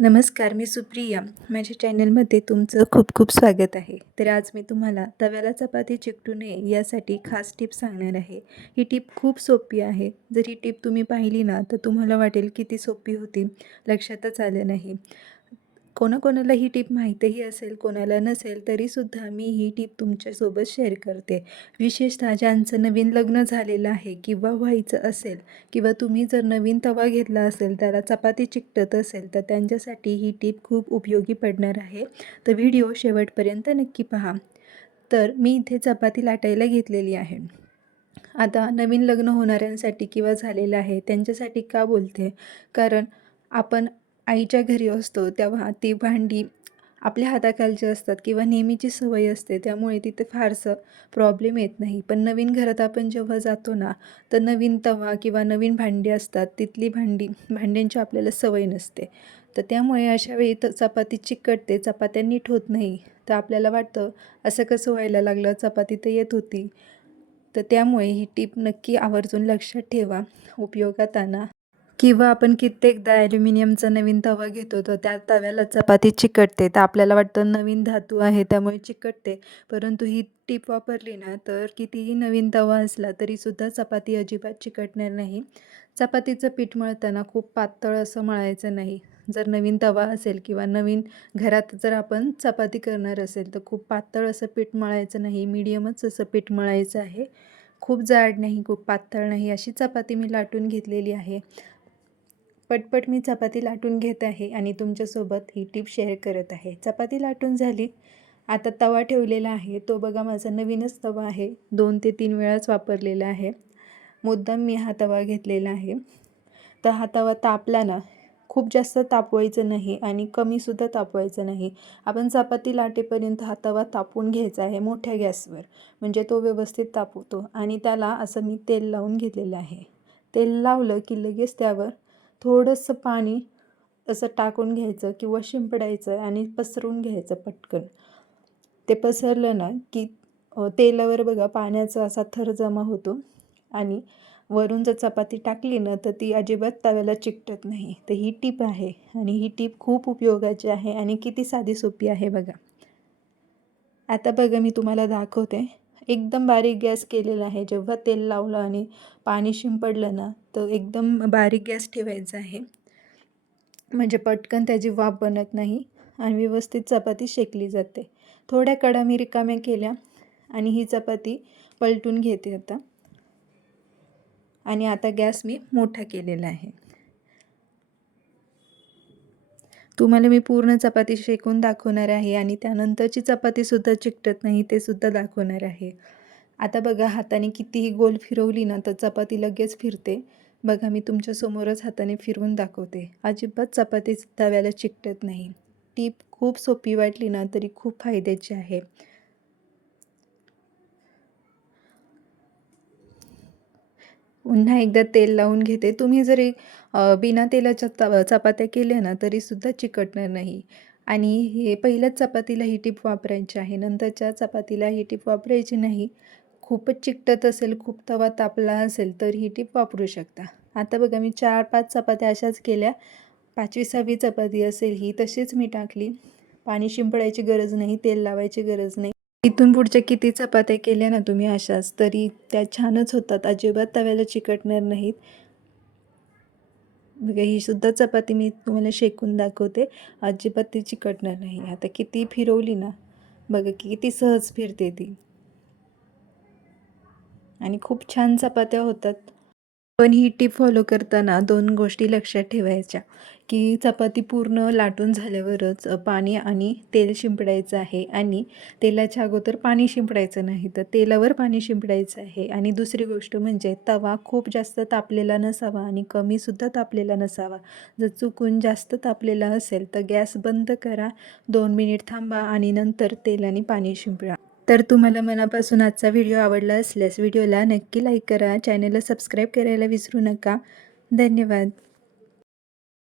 नमस्कार, मी सुप्रिया. माझ्या चॅनलमध्ये तुमचं खूप खूप स्वागत आहे. तर आज मी तुम्हाला तव्याला चपाती चिकटू नये यासाठी खास टिप सांगणार आहे. ही टिप खूप सोपी आहे. जर ही टिप तुम्ही पाहिली ना तर तुम्हाला वाटेल किती सोपी होती, लक्षातच आलं नाही. कोणाकोणाला ही टिप माहीतही असेल, कोणाला नसेल, तरीसुद्धा मी ही टिप तुमच्यासोबत शेअर करते. विशेषतः ज्यांचं नवीन लग्न झालेलं आहे किंवा व्हायचं असेल किंवा तुम्ही जर नवीन तवा घेतला असेल, त्याला चपाती चिकटत असेल, तर त्यांच्यासाठी ही टिप खूप उपयोगी पडणार आहे. तर व्हिडिओ शेवटपर्यंत नक्की पहा. तर मी इथे चपाती लाटायला घेतलेली आहे. आता नवीन लग्न होणाऱ्यांसाठी किंवा झालेलं आहे त्यांच्यासाठी का बोलते, कारण आपण आईच्या घरी असतो तेव्हा ती भांडी आपल्या हाताखालची असतात किंवा नेहमीची सवय असते, त्यामुळे तिथे फारसं प्रॉब्लेम येत नाही. पण नवीन घरात आपण जेव्हा जातो ना, तर नवीन तवा किंवा नवीन भांडी असतात, तिथली भांड्यांची आपल्याला सवय नसते. तर त्यामुळे अशा वेळी चपाती चिकटते, चपात्या नीट होत नाही. तर आपल्याला वाटतं असं कसं व्हायला लागलं, चपाती तर येत होती. तर त्यामुळे ही टीप नक्की आवर्जून लक्षात ठेवा, उपयोगात आणा. किंवा आपण कित्येकदा ॲल्युमिनियमचा नवीन तवा घेतो, तर त्या तव्याला चपाती चिकटते. तर आपल्याला वाटतं नवीन धातू आहे त्यामुळे चिकटते. परंतु ही टीप वापरली ना, तर कितीही नवीन तवा असला तरीसुद्धा चपाती अजिबात चिकटणार नाही. चपातीचं पीठ मळताना खूप पातळ असं मळायचं नाही. जर नवीन तवा असेल किंवा नवीन घरात जर आपण चपाती करणार असेल, तर खूप पातळ असं पीठ मळायचं नाही, मीडियमच असं पीठ मळायचं आहे. खूप जाड नाही, खूप पातळ नाही, अशी चपाती मी लाटून घेतलेली आहे. पटपट मी चपाती लाटून घेत आहे आणि तुमच्यासोबत ही टिप शेअर करत आहे. चपाती लाटून झाली. आता तवा ठेवलेला आहे. तो बघा माझा नवीनच तवा आहे. 2 ते 3 वेळाच वापरलेला आहे. मुद्दाम मी हा तवा घेतलेला आहे. तर हा तवा तापला ना, खूप जास्त तापवायचं नाही आणि कमीसुद्धा तापवायचं नाही. आपण चपाती लाटेपर्यंत हा तवा तापवून घ्यायचा आहे मोठ्या गॅसवर, म्हणजे तो व्यवस्थित तापवतो. आणि त्याला असं मी तेल लावून घेतलेलं आहे. तेल लावलं की लगेच त्यावर थोडंसं पाणी असं टाकून घ्यायचं किंवा शिंपडायचं आणि पसरवून घ्यायचं पटकन. ते पसरलं ना की तेलावर बघा पाण्याचा असा थर जमा होतो आणि वरून जर चपाती टाकली ना तर ती अजिबात तव्याला चिकटत नाही. तर ही टीप आहे आणि ही टीप खूप उपयोगाची आहे आणि किती साधी सोपी आहे बघा. आता बघा मी तुम्हाला दाखवते. एकदम बारीक गॅस केलेला आहे. जेव्हा तेल लावलं आणि पाणी शिंपडलं ना, तर एकदम बारीक गॅस ठेवायचा आहे. म्हणजे पटकन त्याची वाफ बनत नाही आणि व्यवस्थित चपाती शेकली जाते. थोड्या कडा मी रिकाम्या केल्या आणि ही चपाती पलटून घेते आता. आणि आता गॅस मी मोठा केलेला आहे. तुम्हाला मी पूर्ण चपाती शेकून दाखवणार आहे आणि त्यानंतरची चपातीसुद्धा चिकटत नाही ते सुद्धा दाखवणार आहे. आता बघा हाताने कितीही गोल फिरवली ना तर चपाती लगेच फिरते. बघा मी तुमच्यासमोरच हाताने फिरवून दाखवते. अजिबात चपाती तव्याला चिकटत नाही. टीप खूप सोपी वाटली ना तरी खूप फायद्याची आहे. पुन्हा एकदा तेल लावून घेते. तुम्ही जरी बिना तेलाच्या चपात्या केल्या ना तरीसुद्धा चिकटणार नाही. आणि हे पहिल्याच चपातीला ही टीप वापरायची आहे. नंतरच्या चपातीला ही टीप वापरायची नाही. खूपच चिकटत असेल, खूप तवा तापला असेल तर ही टीप वापरू शकता. आता बघा मी 4-5 चपात्या अशाच केल्या. 5वी-6वी चपाती असेल ही तशीच मी टाकली. पाणी शिंपडायची गरज नाही, तेल लावायची गरज नाही. इथून पुढच्या किती चपात्या केल्या ना तुम्ही अशाच तरी त्या छानच होतात, अजिबात तव्याला चिकटणार नाहीत. बघा ही सुद्धा चपाती मी तुम्हाला शेकून दाखवते, अजिबात ती चिकटणार नाही. आता किती फिरवली ना बघा की किती सहज फिरते ती आणि खूप छान चपात्या होतात. पण ही टीप फॉलो करताना 2 गोष्टी लक्षात ठेवायच्या, की चपाती पूर्ण लाटून झाल्यावरच पाणी आणि तेल शिंपडायचं आहे आणि तेलाच्या अगोदर पाणी शिंपडायचं नाही, तर तेलावर पाणी शिंपडायचं आहे. आणि दुसरी गोष्ट म्हणजे तवा खूप जास्त तापलेला नसावा आणि कमीसुद्धा तापलेला नसावा. जर चुकून जास्त तापलेला असेल तर गॅस बंद करा, 2 मिनिट थांबा आणि नंतर तेल आणि पाणी शिंपडा. तर तुम्हाला मनापासून आजचा व्हिडिओ आवडला असल्यास व्हिडिओला नक्की लाईक करा, चॅनलला सबस्क्राईब करायला विसरू नका. धन्यवाद.